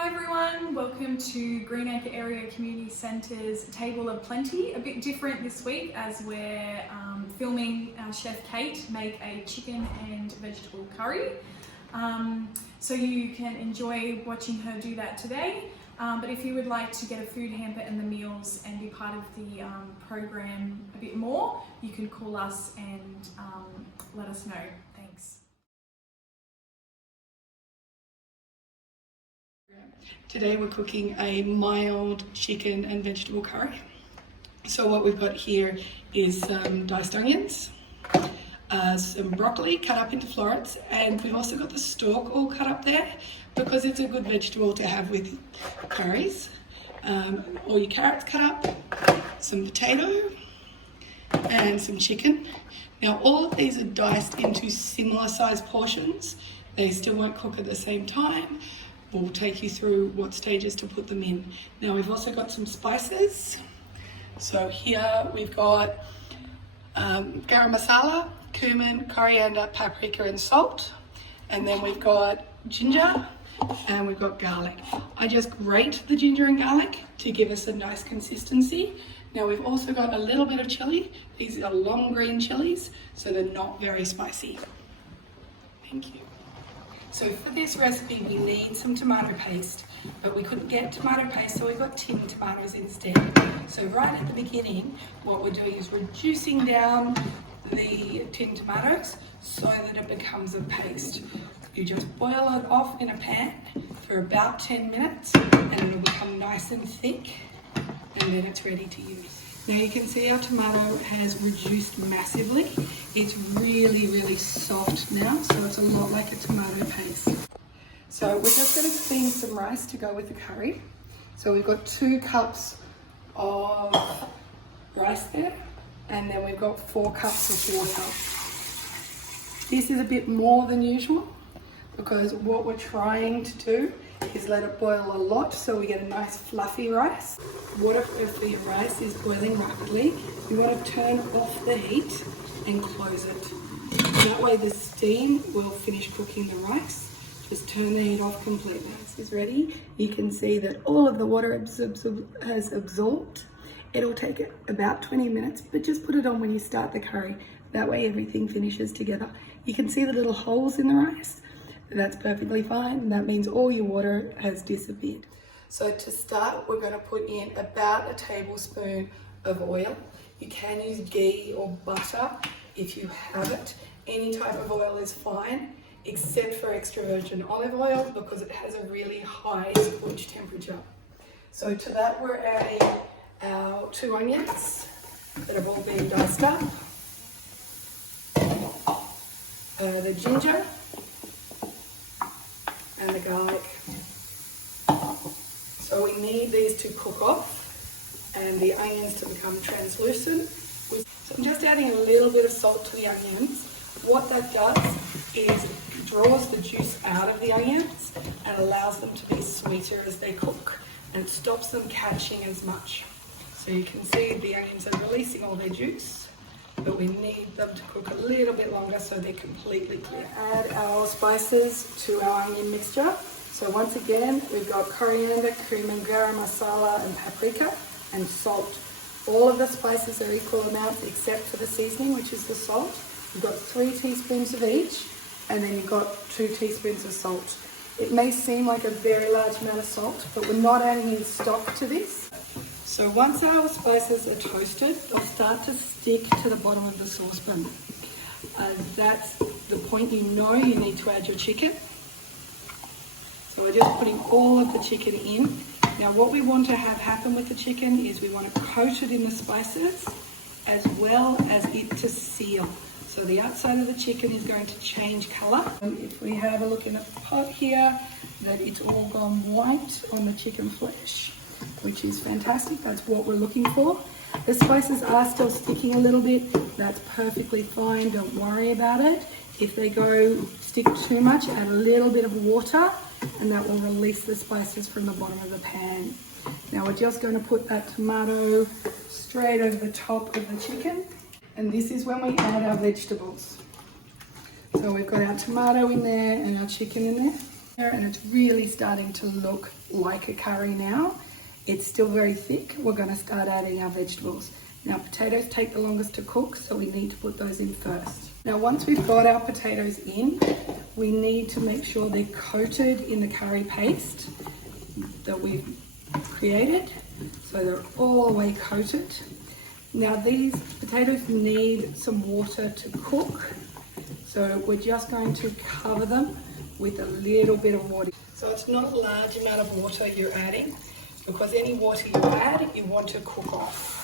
Hi everyone, welcome to Greenacre Area Community Centre's Table of Plenty. A bit different this week as we're filming our chef Kate make a chicken and vegetable curry. So you can enjoy watching her do that today. But if you would like to get a food hamper and the meals and be part of the program a bit more, you can call us and let us know. Thanks. Today we're cooking a mild chicken and vegetable curry. So what we've got here is some diced onions, some broccoli cut up into florets, and we've also got the stalk all cut up there because it's a good vegetable to have with curries. All your carrots cut up, some potato and some chicken. Now all of these are diced into similar sized portions. They still won't cook at the same time. We'll take you through what stages to put them in. Now we've also got some spices. So here we've got garam masala, cumin, coriander, paprika and salt. And then we've got ginger and we've got garlic. I just grate the ginger and garlic to give us a nice consistency. Now we've also got a little bit of chili. These are long green chilies, so they're not very spicy. Thank you. So for this recipe we need some tomato paste, but we couldn't get tomato paste, so we got tinned tomatoes instead. So right at the beginning what we're doing is reducing down the tinned tomatoes so that it becomes a paste. You just boil it off in a pan for about 10 minutes and it'll become nice and thick, and then it's ready to use. Now you can see our tomato has reduced massively. It's really soft now, so it's a lot like a tomato paste. So we're just going to steam some rice to go with the curry. So we've got 2 cups of rice there, and then we've got 4 cups of water. This is a bit more than usual because what we're trying to do is let it boil a lot so we get a nice fluffy rice. Water for your rice is boiling rapidly. You want to turn off the heat and close it. That way the steam will finish cooking the rice. Just turn the heat off completely. This is ready. You can see that all of the water has absorbed. It'll take about 20 minutes, but just put it on when you start the curry. That way everything finishes together. You can see the little holes in the rice. That's perfectly fine. That means all your water has disappeared. So to start, we're going to put in about a tablespoon of oil. You can use ghee or butter if you have it. Any type of oil is fine, except for extra virgin olive oil because it has a really high scorch temperature. So to that, we're adding our 2 onions that have all been diced up, the ginger, and the garlic. So we need these to cook off and the onions to become translucent. So I'm just adding a little bit of salt to the onions. What that does is draws the juice out of the onions and allows them to be sweeter as they cook, and stops them catching as much. So you can see the onions are releasing all their juice, but we need them to cook a little bit longer so they're completely clear. Add our spices to our onion mixture. So once again, we've got coriander, cumin, garam masala and paprika and salt. All of the spices are equal amounts except for the seasoning, which is the salt. We've got 3 teaspoons of each, and then you've got 2 teaspoons of salt. It may seem like a very large amount of salt, but we're not adding any stock to this. So once our spices are toasted, they'll start to stick to the bottom of the saucepan. That's the point you know you need to add your chicken. So we're just putting all of the chicken in. Now what we want to have happen with the chicken is we want to coat it in the spices as well as it to seal. So the outside of the chicken is going to change colour. If we have a look in the pot here, that it's all gone white on the chicken flesh, which is fantastic. That's what we're looking for. The spices are still sticking a little bit. That's perfectly fine. Don't worry about it. If they stick too much, add a little bit of water and that will release the spices from the bottom of the pan. Now we're just going to put that tomato straight over the top of the chicken. And this is when we add our vegetables. So we've got our tomato in there and our chicken in there. And it's really starting to look like a curry now. It's still very thick. We're going to start adding our vegetables. Now, potatoes take the longest to cook, so we need to put those in first. Now, once we've got our potatoes in, we need to make sure they're coated in the curry paste that we've created, so they're all the way coated. Now, these potatoes need some water to cook, so we're just going to cover them with a little bit of water. So it's not a large amount of water you're adding, because any water you add, you want to cook off.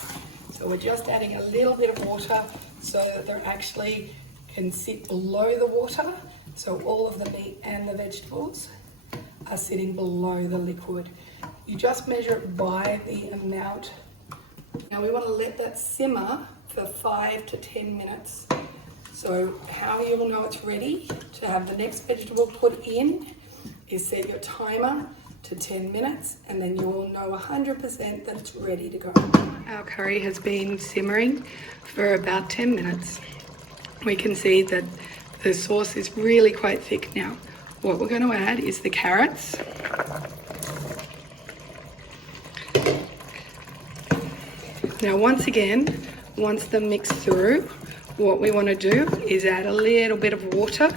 So we're just adding a little bit of water so that they actually can sit below the water. So all of the meat and the vegetables are sitting below the liquid. You just measure it by the amount. Now we want to let that simmer for 5 to 10 minutes. So how you will know it's ready to have the next vegetable put in is set your timer to 10 minutes, and then you will know 100% that it's ready to go. Our curry has been simmering for about 10 minutes. We can see that the sauce is really quite thick now. What we're going to add is the carrots. Now once again, once they're mixed through, what we want to do is add a little bit of water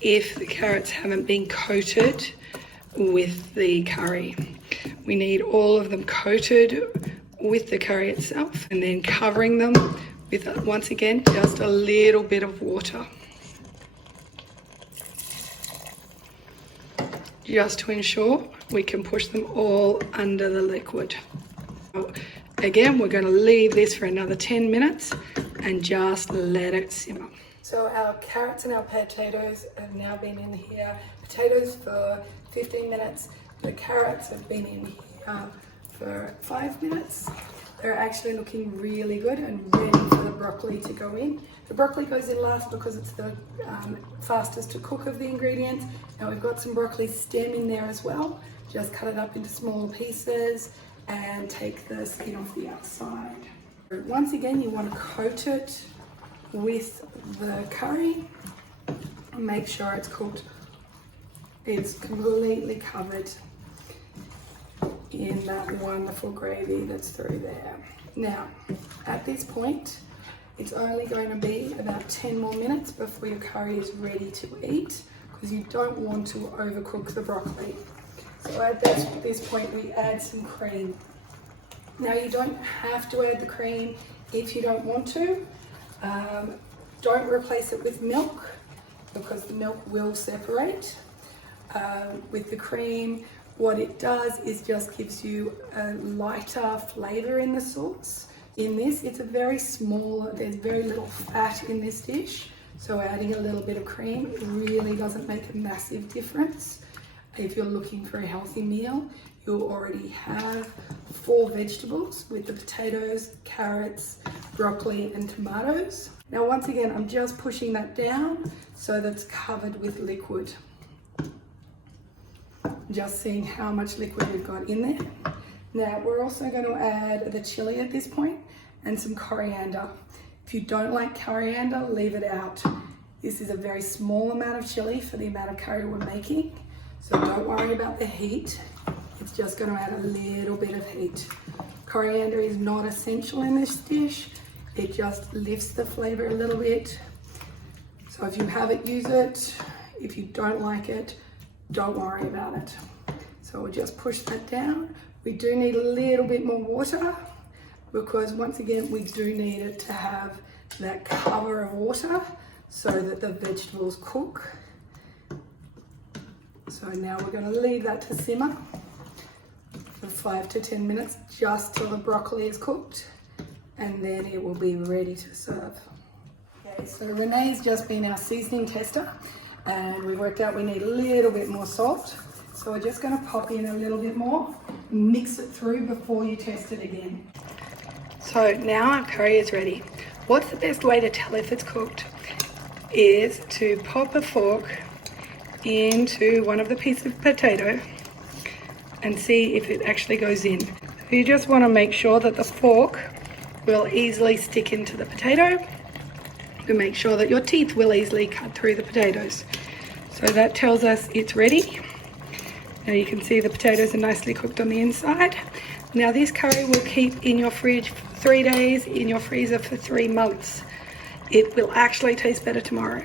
if the carrots haven't been coated with the curry. We need all of them coated with the curry itself, and then covering them with, once again, just a little bit of water, just to ensure we can push them all under the liquid. Again, we're going to leave this for another 10 minutes and just let it simmer. So our carrots and our potatoes have now been in here. Potatoes for 15 minutes. The carrots have been in here for 5 minutes. They're actually looking really good and ready for the broccoli to go in. The broccoli goes in last because it's the fastest to cook of the ingredients. Now we've got some broccoli stem in there as well. Just cut it up into small pieces and take the skin off the outside. Once again, you want to coat it with the curry and make sure it's cooked. It's completely covered in that wonderful gravy that's through there. Now, at this point, it's only going to be about 10 more minutes before your curry is ready to eat, because you don't want to overcook the broccoli. So at this point, we add some cream. Now, you don't have to add the cream if you don't want to. Don't replace it with milk, because the milk will separate. With the cream, what it does is just gives you a lighter flavor in the sauce. In this, it's a very small, there's very little fat in this dish, so adding a little bit of cream really doesn't make a massive difference. If you're looking for a healthy meal, you'll already have 4 vegetables with the potatoes, carrots, broccoli and tomatoes. Now once again, I'm just pushing that down so that's covered with liquid. Just seeing how much liquid we've got in there. Now we're also going to add the chili at this point and some coriander. If you don't like coriander, leave it out. This is a very small amount of chili for the amount of curry we're making, so don't worry about the heat. It's just going to add a little bit of heat. Coriander is not essential in this dish. It just lifts the flavor a little bit. So if you have it, use it. If you don't like it, don't worry about it. So we'll just push that down. We do need a little bit more water, because once again, we do need it to have that cover of water so that the vegetables cook. So now we're going to leave that to simmer for 5 to 10 minutes, just till the broccoli is cooked, and then it will be ready to serve. Okay, so Renee's just been our seasoning tester, and we worked out we need a little bit more salt. So we're just going to pop in a little bit more, mix it through before you test it again. So now our curry is ready. What's the best way to tell if it's cooked is to pop a fork into one of the pieces of potato and see if it actually goes in. You just want to make sure that the fork will easily stick into the potato, to make sure that your teeth will easily cut through the potatoes. So that tells us it's ready. Now you can see the potatoes are nicely cooked on the inside. Now this curry will keep in your fridge for 3 days, in your freezer for 3 months. It will actually taste better tomorrow.